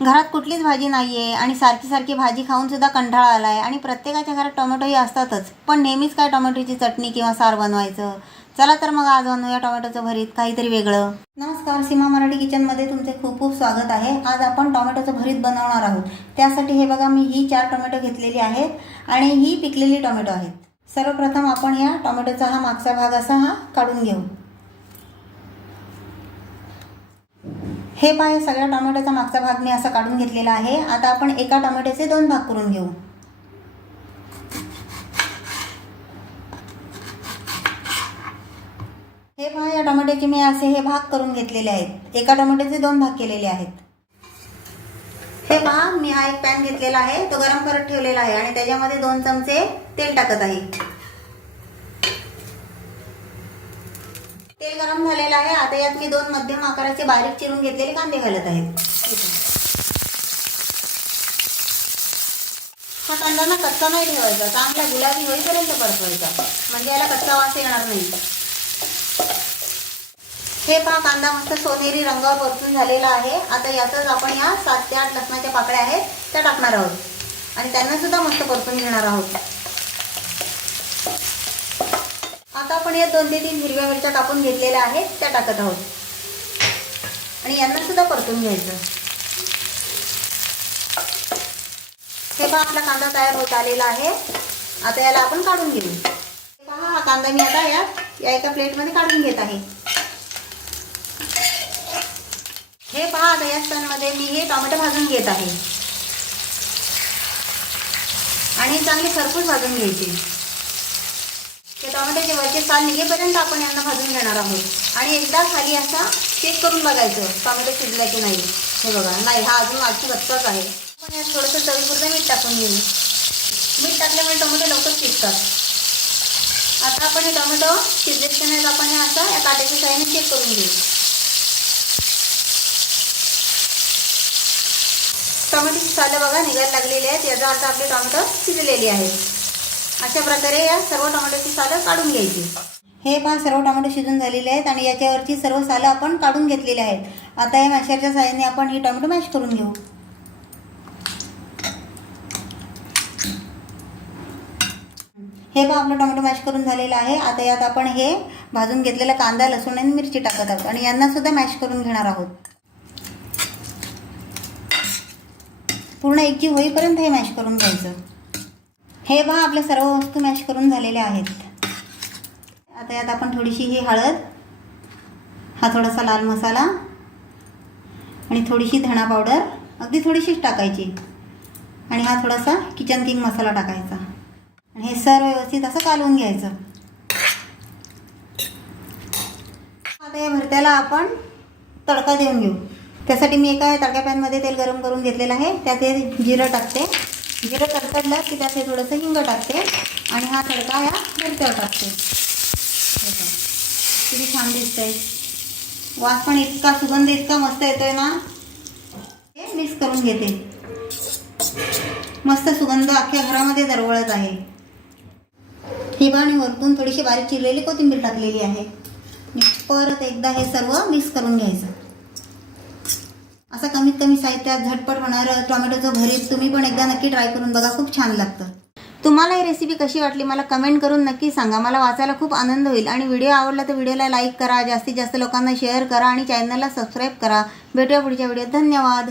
घरात कुठलीच भाजी नाही आहे आणि सारखी सारखी भाजी खाऊन सुद्धा कंटाळा आला आहे आणि प्रत्येकाच्या घरात टोमॅटोही असतातच, पण नेहमीच काय टोमॅटोची चटणी किंवा सार बनवायचं. चला तर मग आज बनवूया टोमॅटोचं भरीत, काहीतरी वेगळं. नमस्कार, सीमा मराठी किचनमध्ये तुमचे खूप खूप स्वागत आहे. आज आपण टोमॅटोचं भरीत बनवणार आहोत. त्यासाठी हे बघा, मी ही 4 टोमॅटो घेतलेली आहेत आणि ही पिकलेली टोमॅटो आहेत. सर्वप्रथम आपण या टोमॅटोचा हा मागचा भाग असा काढून घेऊ. हे पहा, सगळ्या टोमॅटोचा मागचा भाग मी असा काढून घेतलेला आहे. आता आपण एका टोमॅटोचे 2 भाग करून घेऊ. हे पहा, या टोमॅटोचे मी असे हे भाग करून घेतलेले आहेत. एका टोमॅटोचे 2 भाग केलेले आहेत. हे पहा, मी हा एक पॅन घेतलेला आहे, तो गरम करत ठेवलेला आहे आणि त्याच्यामध्ये 2 चमचे तेल टाकत आहे. तेल गरम झालेलं आहे. आता यात मी 2 मध्यम आकाराचे बारीक चिरून घेतलेले कांदे घालत आहे. हा कांदा ना कच्चा नाही ठेवायचा, चांगला गुलाबी होईपर्यंत परतवायचा, म्हणजे याला कच्चा वास येणार नाही. हे पहा, कांदा मस्त सोनेरी रंगावर परतून झालेला आहे. आता यातच आपण या 7 ते 8 लसणाच्या पाकळ्या आहेत त्या टाकणार आहोत आणि त्यांना सुद्धा मस्त परतून घेणार आहोत. आता आपण या 2 ते 3 हिरव्या मिरच्या कापून घेतलेल्या आहेत त्या टाकत आहोत आणि यांना सुद्धा परतून घ्यायचं. हे पहा, आपला कांदा तयार होत आलेला आहे. आता याला आपण काढून घेऊ. पहा, हा कांदा मी आता या एका प्लेटमध्ये काढून घेत आहे. हे पहा, आता या पॅनमध्ये मी हे टोमॅटो भाजून घेत आहे आणि चांगले खरपूस भाजून घ्यायचे. ते टोमॅटोचे वरचे साल निघेपर्यंत आपण यांना भाजून घेणार आहोत आणि एकदा खाली असा चेक करून बघायचं टोमॅटो शिजला की नाही. हे बघा, नाही, हा अजून कच्चाच आहे. आपण यात थोडंसं चवीपुरतं मीठ टाकून घेऊ. मीठ टाकल्यामुळे टोमॅटो लवकर शिजतात. आता आपण हे टोमॅटो शिजलेत की नाहीत आपण हे असं या काट्याच्या साहाय्याने चेक करून घेऊ. टोमॅटोची सालं बघा निघायला लागलेली आहेत, याचा अर्थ आपले टोमॅटो शिजलेली आहेत. अशा प्रकारे या सर्व टोमॅटोची सालं काढून घ्यायची. हे पहा, सर्व टोमॅटो शिजून झालेले आहेत आणि याच्यावरची सर्व सालं आपण काढून घेतलेली आहेत. आता या मॅशरच्या साहाय्याने आपण ही टोमॅटो मॅश करून घेऊ. हे पहा, आपलं टोमॅटो मॅश करून झालेलं आहे. आता यात आपण हे भाजून घेतलेला कांदा, लसूण आणि मिरची टाकत आहोत आणि यांना सुद्धा मॅश करून घेणार आहोत. पूर्ण एकजीव होईपर्यंत हे मॅश करून घ्यायचं. हे पहा, आपल्या सर्व वस्तू मॅश करून झालेल्या आहेत. आता यात आपण थोडीशी ही हळद, हा थोडासा लाल मसाला आणि थोडीशी धणा पावडर, अगदी थोडीशीच टाकायची, आणि हा थोडासा किचन किंग मसाला टाकायचा आणि हे सर्व व्यवस्थित असं कालवून घ्यायचं. आता या भरत्याला आपण तडका देऊन घेऊ. त्यासाठी मी एका तडका पॅनमध्ये तेल गरम करून घेतलेलं आहे. त्यात हे जिरं टाकते. जिरं तडतडलं की त्यात हे थोडंसं हिंग टाकते आणि हा तडका या भरत्यावर टाकते. किती छान दिसतंय, वास पण इतका, सुगंध इतका मस्त येतोय ना. हे मिक्स करून घेते. मस्त सुगंध अख्ख्या घरामध्ये दरवळत आहे. ही आणि वरतून थोडीशी बारीक चिरलेली कोथिंबीर टाकलेली आहे. परत एकदा हे सर्व मिक्स करून घ्यायचं. असं कमीत कमी साहित्यात झटपट होणारं टोमॅटोचं भरीत तुम्ही पण एकदा नक्की ट्राय करून बघा, खूप छान लागतं. तुम्हाला ही रेसिपी कशी वाटली मला कमेंट करून नक्की सांगा. मला वाचायला खूप आनंद होईल. आणि व्हिडिओ आवडला तर व्हिडिओला लाईक करा, जास्तीत जास्त लोकांना शेअर करा आणि चॅनलला सबस्क्राईब करा. भेटूया पुढच्या व्हिडिओत. धन्यवाद.